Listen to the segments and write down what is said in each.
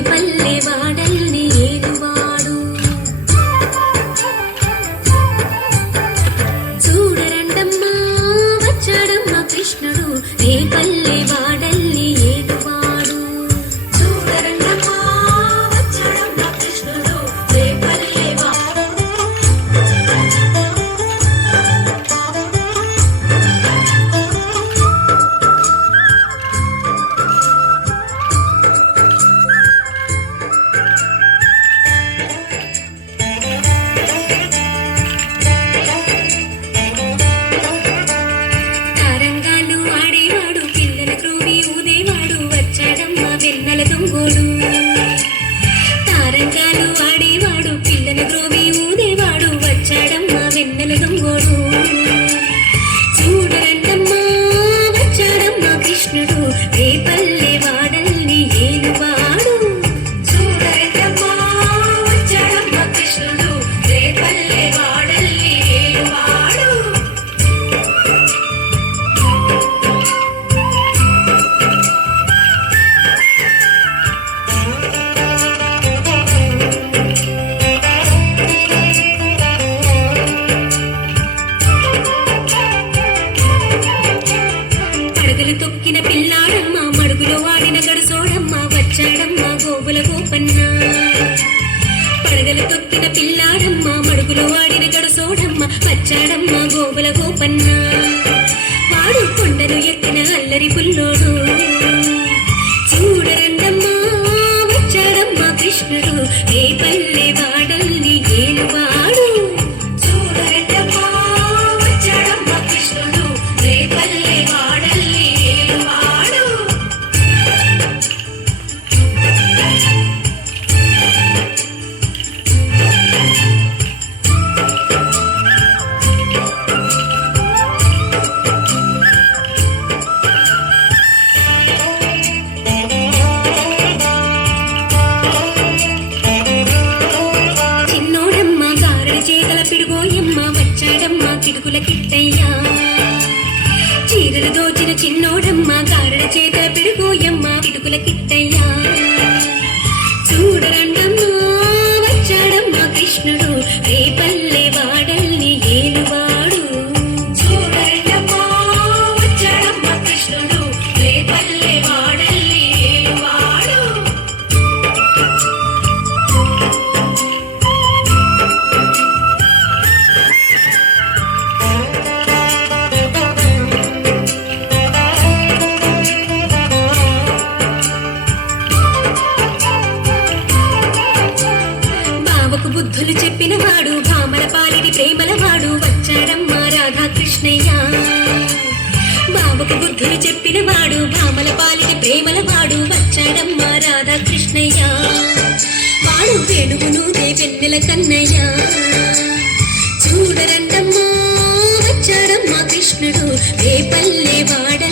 பல்ல పడగలు తొక్కిన పిల్లాడమ్మ మడుగులు వాడిన గడుసోడమ్మ పచ్చాడమ్మ గోవుల గోపన్న. వాడు కొండలు ఎత్తిన అల్లరి పుల్లోడు. చూడరండమ్మ వచ్చాడమ్మ కృష్ణుడు ఏ చిన్నోడమ్మ కారణ చేత కృష్ణయ్య. బాబుకు బుద్ధులు చెప్పిన వాడు భామల పాలిక ప్రేమల వాడు వచ్చాడమ్మా రాధాకృష్ణయ్య. వాడు వేణువును వెన్నెల కన్నయ్య. చూడరండమ్మా వచ్చాడమ్మా కృష్ణుడు. రేపల్లే వాడ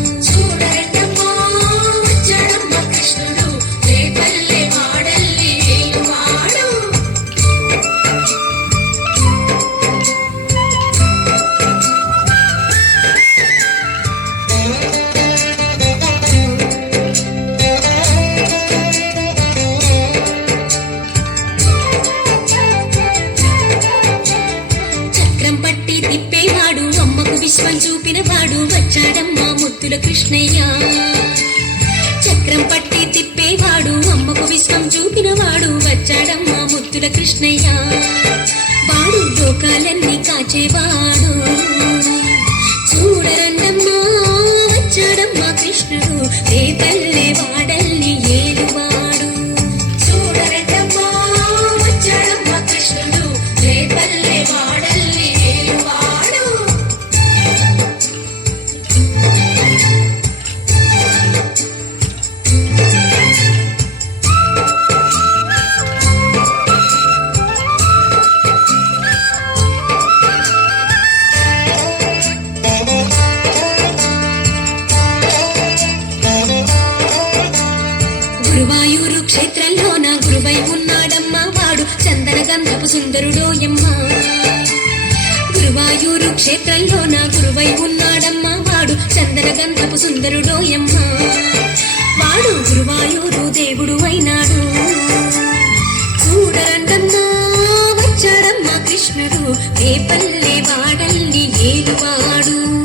విశ్వం వచ్చాడమ్మా ముద్దుల కృష్ణయ్య. చక్రం పట్టి తిప్పేవాడు అమ్మకు విశ్వం చూపినవాడు వచ్చాడమ్మా ముద్దుల కృష్ణయ్య. వాడు లోకాలన్నీ కాచేవాడు. గురువాయూరు నా గురువై ఉన్నాడమ్మా. వాడు చందన గంధపు సుందరుడోయమ్మ గురువాయూరు నా గురువై ఉన్నాడమ్మా. వాడు చందన గంధపు సుందరుడోయమ్మ వాడు గురువాయూరు దేవుడు అయినాడు. చూడరండమ్మా వచ్చాడమ్మా కృష్ణుడు. రేపల్లె వాడల్ని ఏలువాడు.